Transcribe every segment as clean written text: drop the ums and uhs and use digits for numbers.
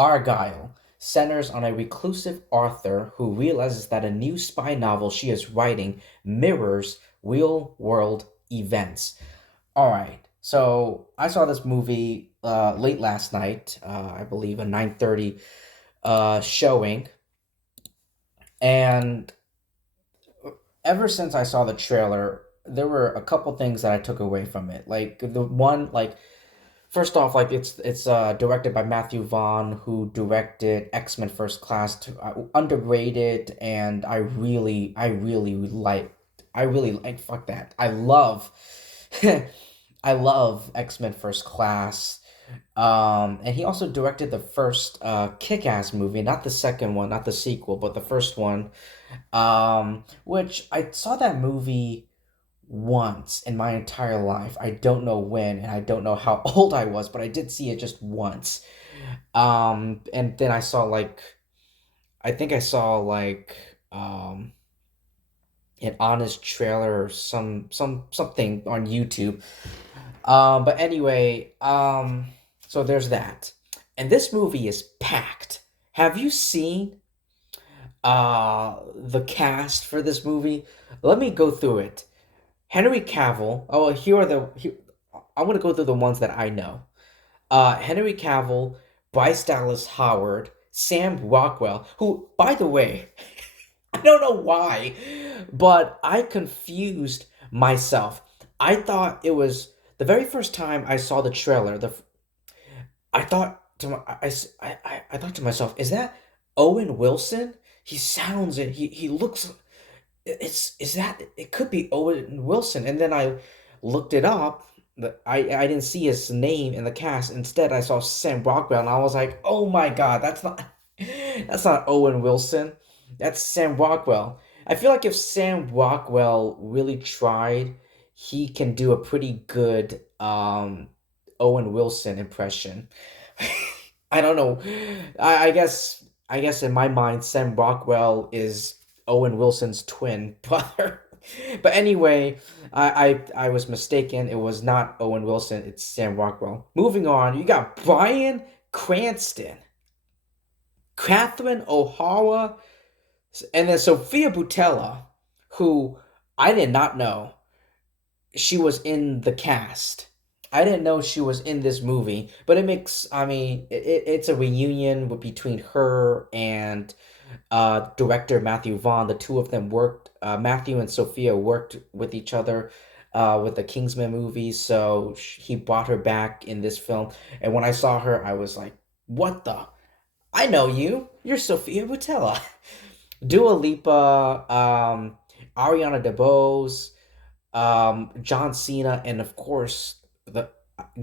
Argylle centers on a reclusive author who realizes that a new spy novel she is writing mirrors real-world events. All right, so I saw this movie late last night, I believe a 9:30 showing, and ever since I saw the trailer, there were a couple things that I took away from it. Like the one, like first off, like it's directed by Matthew Vaughn, who directed X-Men First Class, underrated, and I really like fuck that. I love I love X-Men First Class. And he also directed the first Kick-Ass movie, not the second one, not the sequel, but the first one. Which I saw that movie once in my entire life. I don't know when, and I don't know how old I was, but I did see it just once. And then I think I saw an honest trailer or something on YouTube. But anyway, so there's that. And this movie is packed. Have you seen the cast for this movie? Let me go through it. Henry Cavill. Oh, I'm gonna go through the ones that I know. Henry Cavill, Bryce Dallas Howard, Sam Rockwell, who, by the way, I don't know why, but I confused myself. I thought it was the very first time I saw the trailer. I thought to I thought to myself, is that Owen Wilson? He sounds and he looks. It's is that it could be Owen Wilson, and then I looked it up. I didn't see his name in the cast. Instead, I saw Sam Rockwell, and I was like, oh my god, that's not Owen Wilson. That's Sam Rockwell. I feel like if Sam Rockwell really tried, he can do a pretty good Owen Wilson impression. I don't know. I guess in my mind, Sam Rockwell is Owen Wilson's twin brother. But anyway, I was mistaken. It was not Owen Wilson. It's Sam Rockwell. Moving on, you got Bryan Cranston, Catherine O'Hara, and then Sophia Boutella, who I did not know she was in the cast. I didn't know she was in this movie, but it makes, I mean, it's a reunion between her and director Matthew Vaughn. The two of them worked, Matthew and Sophia worked with each other with the Kingsman movies, so he brought her back in this film. And when I saw her, I was like, what the? I know you. You're Sophia Boutella. Dua Lipa, Ariana DeBose, John Cena, and of course the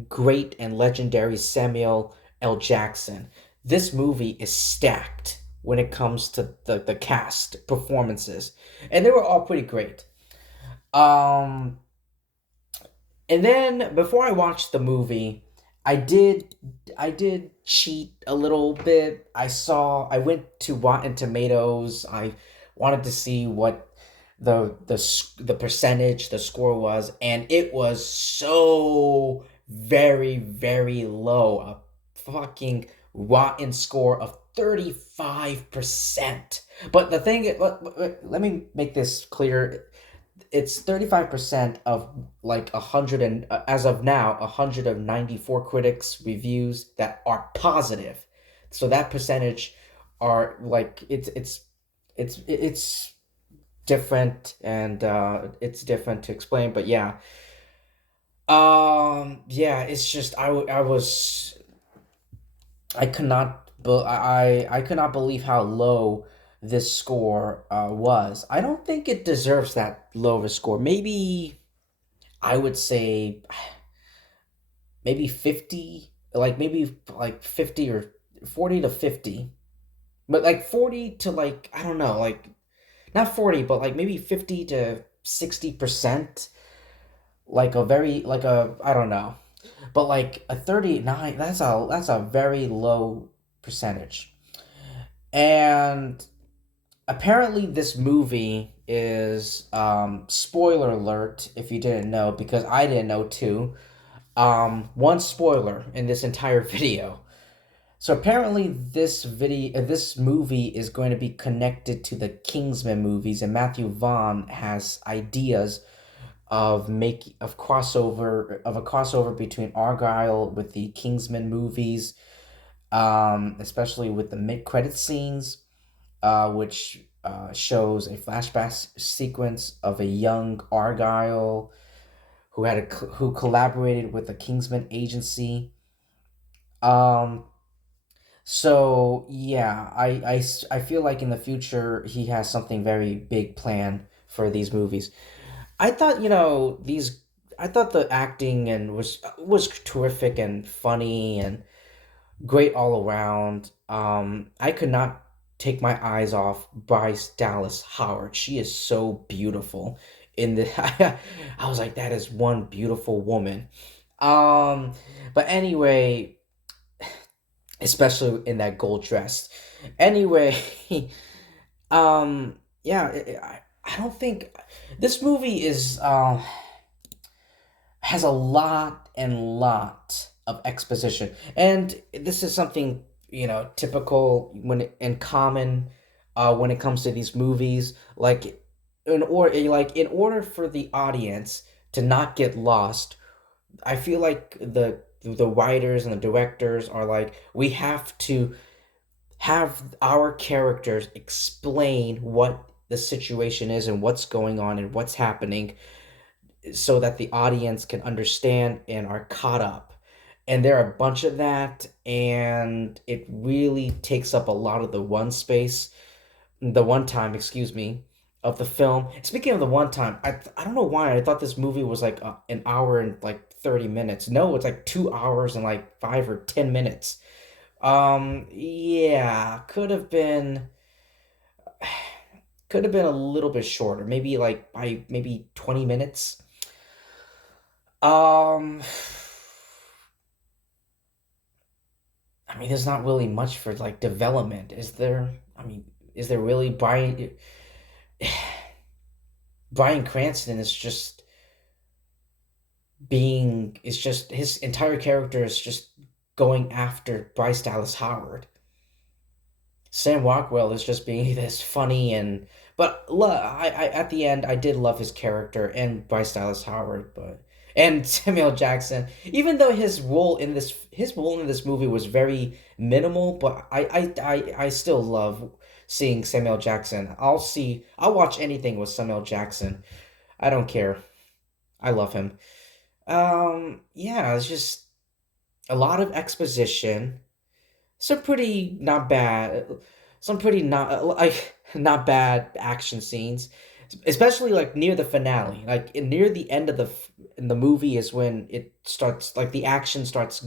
great and legendary Samuel L. Jackson. This movie is stacked when it comes to the cast performances, and they were all pretty great. Um, and then before I watched the movie, I did cheat a little bit. I went to Rotten Tomatoes. I wanted to see what the percentage, the score was, and it was so very low. A fucking rotten score of 35%. But the thing, let me make this clear. It's 35% of like 100, and as of now 194 critics reviews that are positive. So that percentage are like it's different, and it's different to explain, but yeah. Yeah, it's just I was I could not I could not believe how low this score was. I don't think it deserves that low of a score. Maybe I would say maybe 50, like maybe like 50 or 40 to 50. But like 40 to, like, I don't know, like not 40, but like maybe 50 to 60%. Like a very like a I don't know. But like a 39, that's a very low percentage. And apparently this movie is spoiler alert if you didn't know, because I didn't know too. One spoiler in this entire video. So apparently this movie is going to be connected to the Kingsman movies, and Matthew Vaughn has ideas of a crossover between Argylle with the Kingsman movies, especially with the mid credit scenes, which shows a flashback sequence of a young Argylle who collaborated with the Kingsman agency. Um, so yeah, I feel like in the future he has something very big planned for these movies. I thought, I thought the acting and was terrific and funny and great all around. I could not take my eyes off Bryce Dallas Howard. She is so beautiful in the I was like, that is one beautiful woman. Um, but anyway, especially in that gold dress. Anyway, yeah, I don't think this movie is has a lot and lot of exposition, and this is something typical and common when it comes to these movies. Like in order for the audience to not get lost, I feel like the writers and the directors are like, we have to have our characters explain what the situation is and what's going on and what's happening so that the audience can understand and are caught up. And there are a bunch of that, and it really takes up a lot of the one time, excuse me, of the film. Speaking of the one time, I don't know why I thought this movie was like an hour and like 30 minutes. No, it's like 2 hours and like 5 or 10 minutes. Yeah, could have been a little bit shorter, maybe like by maybe 20 minutes. Um, I mean, there's not really much for like development, is there? I mean, is there really Bryan Cranston is just it's just his entire character is just going after Bryce Dallas Howard. Sam Rockwell is just being this funny I at the end I did love his character and Bryce Dallas Howard, but and Samuel Jackson. Even though his role in this movie was very minimal, but I still love seeing Samuel Jackson. I'll watch anything with Samuel Jackson. I don't care. I love him. Yeah, it's just a lot of exposition, some pretty not bad, some pretty not like not bad action scenes, especially like near the finale, like near the end of in the movie is when it starts, like the action starts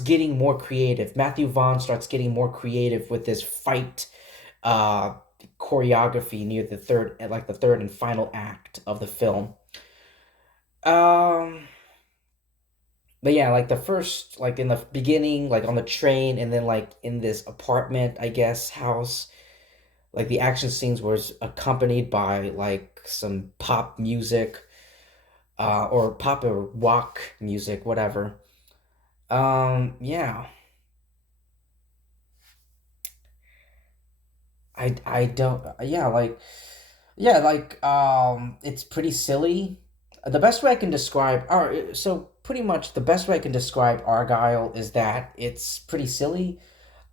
getting more creative. Matthew Vaughn starts getting more creative with this fight uh choreography near the third and final act of the film. Um but yeah, like the first, like in the beginning, like on the train, and then like in this apartment, I guess, house, like the action scenes was accompanied by like some pop music, or pop or rock music, whatever. Yeah, I don't, it's pretty silly. The best way I can describe, or so pretty much the best way I can describe Argyle is that it's pretty silly.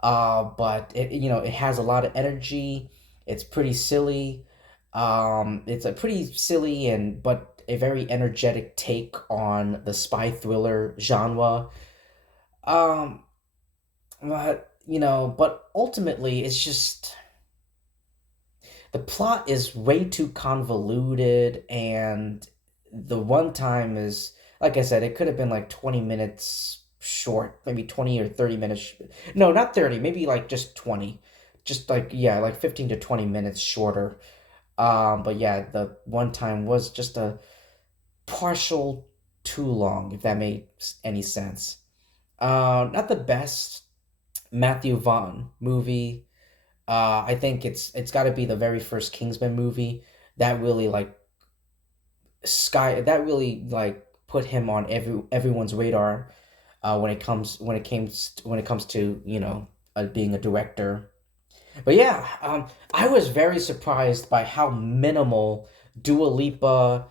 But it has a lot of energy. It's pretty silly. It's a pretty silly and but a very energetic take on the spy thriller genre. Um, but ultimately, it's just the plot is way too convoluted, and the one time is, like I said, it could have been like 20 minutes short, maybe 20 or 30 minutes. No, not 30, maybe like just 20. Just like, yeah, like 15 to 20 minutes shorter. But yeah, the one time was just a partial too long, if that makes any sense. Not the best Matthew Vaughn movie. I think it's got to be the very first Kingsman movie that really put him on everyone's radar. when it comes to being a director. But yeah, I was very surprised by how minimal Dua Lipa,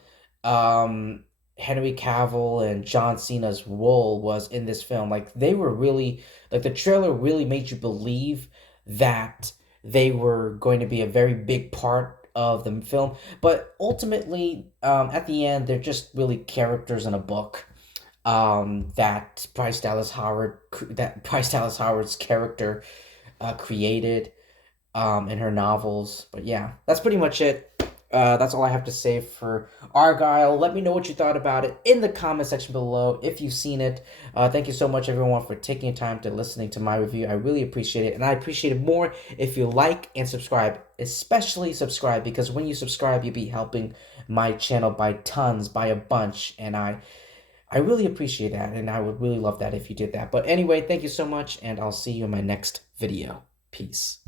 um, Henry Cavill, and John Cena's role was in this film. Like they were really like the trailer really made you believe that they were going to be a very big part of the film. But ultimately, at the end, they're just really characters in a book. That Bryce Dallas Howard's character created in her novels. But yeah, that's pretty much it. That's all I have to say for Argylle. Let me know what you thought about it in the comment section below if you've seen it. Thank you so much, everyone, for taking time to listening to my review. I really appreciate it, and I appreciate it more if you like and subscribe, especially subscribe, because when you subscribe, you'll be helping my channel by tons, by a bunch, and I really appreciate that, and I would really love that if you did that. But anyway, thank you so much, and I'll see you in my next video. Peace.